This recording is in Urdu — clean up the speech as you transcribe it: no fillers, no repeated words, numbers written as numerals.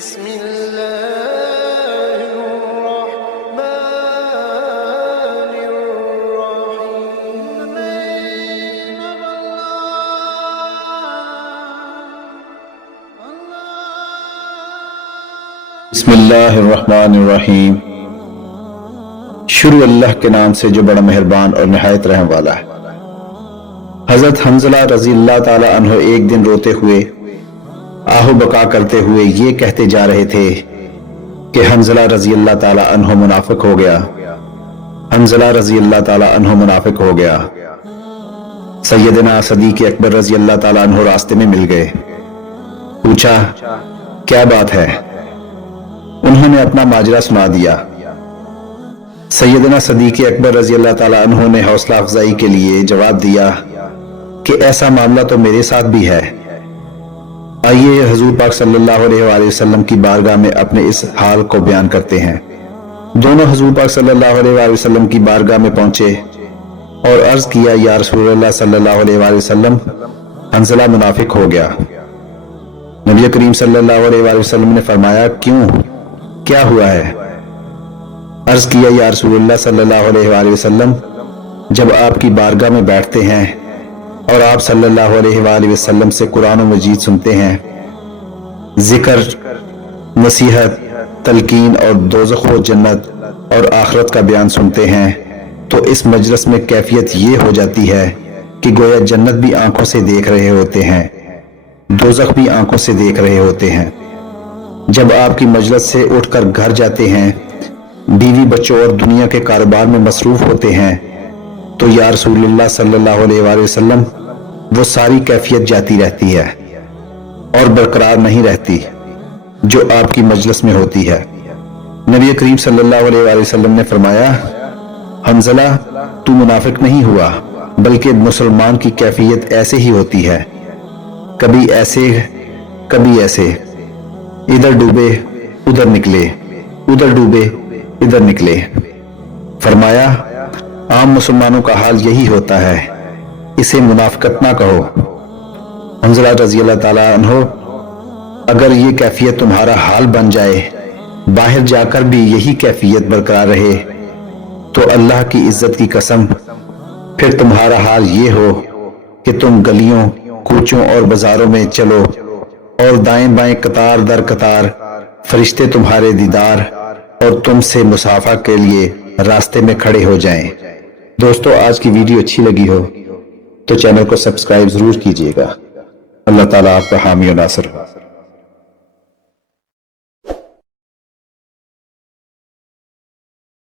بسم الله الرحمن الرحيم. بسم اللہ الرحمن الرحیم. شروع اللہ کے نام سے جو بڑا مہربان اور نہایت رحم والا ہے. حضرت حنظلہ رضی اللہ تعالی عنہ ایک دن روتے ہوئے آہو بکا کرتے ہوئے یہ کہتے جا رہے تھے کہ حنظلہ رضی اللہ تعالی عنہ منافق ہو گیا، حنظلہ رضی اللہ تعالی عنہ منافق ہو گیا. سیدنا صدیق اکبر رضی اللہ تعالی عنہ راستے میں مل گئے. پوچھا کیا بات ہے؟ انہوں نے اپنا ماجرا سنا دیا. سیدنا صدیق اکبر رضی اللہ تعالی عنہ نے حوصلہ افزائی کے لیے جواب دیا کہ ایسا معاملہ تو میرے ساتھ بھی ہے. آئیے حضور پاک صلی اللہ علیہ وآلہ وسلم کی بارگاہ میں اپنے اس حال کو بیان کرتے ہیں. دونوں حضور پاک صلی اللہ علیہ وآلہ وسلم کی بارگاہ میں پہنچے اور عرض کیا یا رسول اللہ صلی اللہ علیہ وآلہ وسلم، حنظلہ منافق ہو گیا. نبی کریم صلی اللہ علیہ وآلہ وسلم نے فرمایا کیوں، کیا ہوا ہے؟ عرض کیا یا رسول اللہ صلی اللہ علیہ وآلہ وسلم، جب آپ کی بارگاہ میں بیٹھتے ہیں اور آپ صلی اللہ علیہ وآلہ وسلم سے قرآن و مجید سنتے ہیں، ذکر، نصیحت، تلقین اور دوزخ و جنت اور آخرت کا بیان سنتے ہیں، تو اس مجلس میں کیفیت یہ ہو جاتی ہے کہ گویا جنت بھی آنکھوں سے دیکھ رہے ہوتے ہیں، دوزخ بھی آنکھوں سے دیکھ رہے ہوتے ہیں. جب آپ کی مجلس سے اٹھ کر گھر جاتے ہیں، بیوی بچوں اور دنیا کے کاروبار میں مصروف ہوتے ہیں، تو یا رسول اللہ صلی اللہ علیہ وآلہ وسلم وہ ساری کیفیت جاتی رہتی ہے اور برقرار نہیں رہتی جو آپ کی مجلس میں ہوتی ہے. نبی کریم صلی اللہ علیہ وآلہ وسلم نے فرمایا حنظلہ تو منافق نہیں ہوا، بلکہ مسلمان کی کیفیت ایسے ہی ہوتی ہے، کبھی ایسے کبھی ایسے، ادھر ڈوبے ادھر نکلے، ادھر ڈوبے ادھر نکلے. فرمایا عام مسلمانوں کا حال یہی ہوتا ہے، اسے منافقت نہ کہو. حنظلہ رضی اللہ تعالی عنہ، اگر یہ کیفیت تمہارا حال بن جائے، باہر جا کر بھی یہی کیفیت برقرار رہے، تو اللہ کی عزت کی قسم پھر تمہارا حال یہ ہو کہ تم گلیوں، کوچوں اور بازاروں میں چلو اور دائیں بائیں قطار در قطار فرشتے تمہارے دیدار اور تم سے مصافحہ کے لیے راستے میں کھڑے ہو جائیں. دوستو، آج کی ویڈیو اچھی لگی ہو تو چینل کو سبسکرائب ضرور کیجیے گا. اللہ تعالیٰ آپ کا حامی و ناصر ہو.